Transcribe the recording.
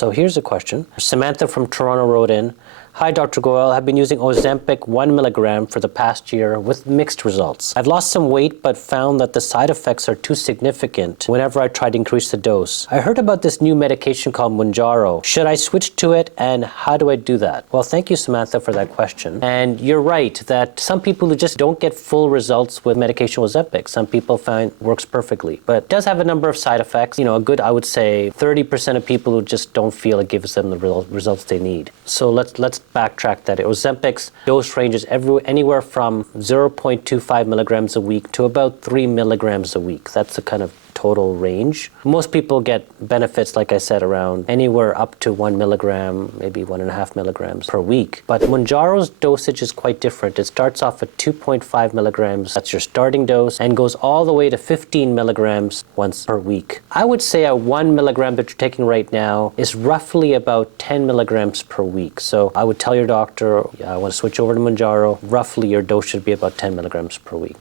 So here's a question. Samantha from Toronto wrote in, "Hi Dr. Goel, I've been using Ozempic 1 milligram for the past year with mixed results. I've lost some weight but found that the side effects are too significant whenever I try to increase the dose. I heard about this new medication called Mounjaro. Should I switch to it and how do I do that?" Well, thank you Samantha for that question. And you're right that some people who just don't get full results with medication Ozempic, some people find works perfectly, but it does have a number of side effects. You know, a good, I would say 30% of people who just don't feel it gives them the results they need. So let's backtrack that. Ozempic's dose ranges anywhere from 0.25 milligrams a week to about 3 milligrams a week. That's the kind of total range. Most people get benefits, like I said, around anywhere up to 1 milligram, maybe 1.5 milligrams per week. But Mounjaro's dosage is quite different. It starts off at 2.5 milligrams. That's your starting dose and goes all the way to 15 milligrams once per week. I would say a 1 milligram that you're taking right now is roughly about 10 milligrams per week. So I would tell your doctor, I want to switch over to Mounjaro. Roughly your dose should be about 10 milligrams per week.